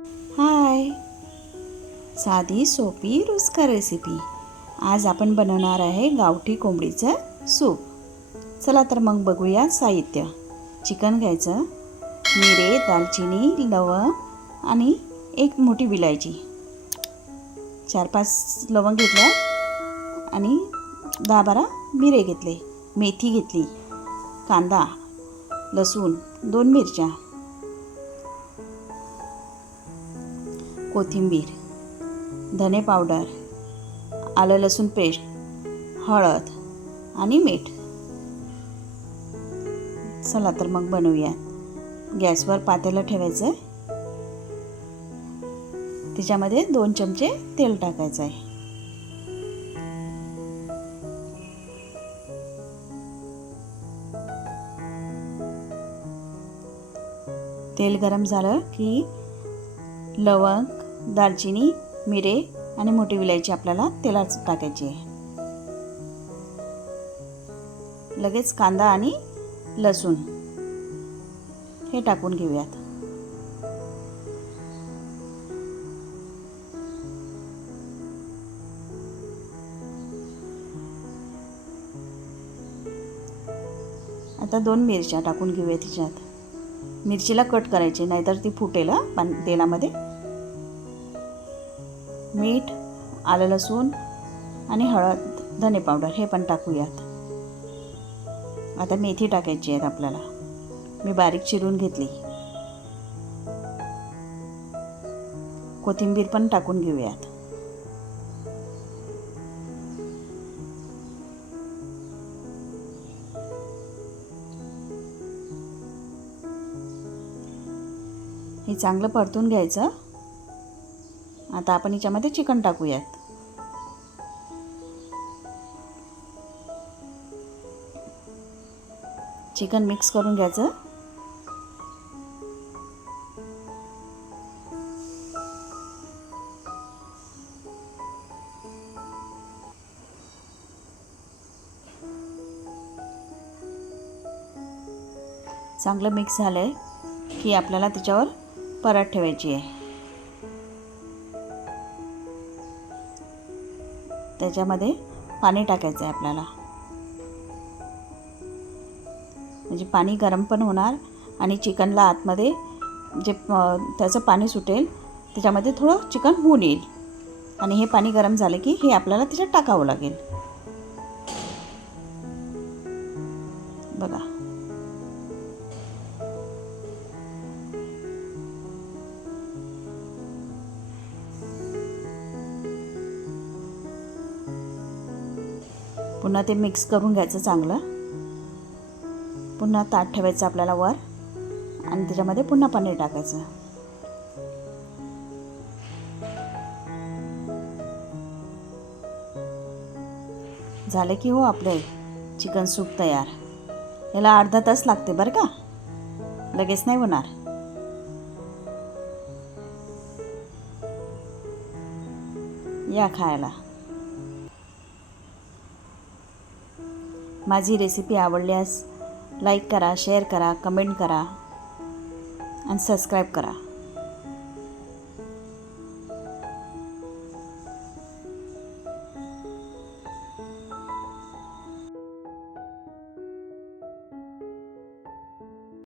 हाय, साधी सोपी रुचकर रेसिपी. आज आपण बनवणार आहे गावठी कोंबडीचं सूप. चला तर मग बघूया साहित्य. चिकन घ्यायचं, मिरे, दालचिनी, लवंग आणि एक मोठी विलायची. 4-5 लवंग घेतल्या आणि 10-12 मिरे घेतले. मेथी घेतली, कांदा, लसूण, 2 मिरच्या, कोथिंबीर, धने पावडर, आलं लसूण पेस्ट, हळद आणि मीठ. चला तर मग बनवूया. गॅसवर पातेलं ठेवायचं, त्याच्यामध्ये 2 चमचे तेल टाकायचं आहे. तेल गरम झालं की लवंग, दालचिनी, मिरे आणि मोठी विलायची आपल्याला तेलात टाकायची आहे. लगेच कांदा आणि लसूण हे टाकून घेऊयात. आता 2 मिरच्या टाकून घेऊया त्याच्यात. मिरचीला कट करायची, नाहीतर ती फुटेल तेलामध्ये. मीठ, आलं लसूण आणि हळद, धने पावडर हे पण टाकूयात. आता मेथी टाकायची आहे आपल्याला. मी बारीक चिरून घेतली. कोथिंबीर पण टाकून घेऊयात. हे चांगलं परतून घ्यायचं. आता आपण याच्यामध्ये चिकन टाकूयात. चिकन मिक्स करून घ्यायचं. चांगलं मिक्स झालंय की आपल्याला त्याच्यावर परत ठेवायची आहे. त्याच्यामध्ये पाणी टाकायचं आहे आपल्याला, म्हणजे पाणी गरम पण होणार आणि चिकनला आतमध्ये जे त्याचं पाणी सुटेल त्याच्यामध्ये थोडं चिकन होऊन येईल. आणि हे पाणी गरम झालं की हे आपल्याला त्याच्यात टाकावं लागेल. बघा, पुन्हा ते मिक्स करून घ्यायचं चांगलं. पुन्हा ताट ठेवायचं आपल्याला वर आणि त्याच्यामध्ये पुन्हा पनीर टाकायचं. झाले की हो आपले चिकन सूप तयार. याला अर्धा तास लागते बरं का, लगेच नाही होणार. या खायला. माझी रेसिपी आवडल्यास लाईक करा, शेअर करा, कमेंट करा आणि सबस्क्राईब करा.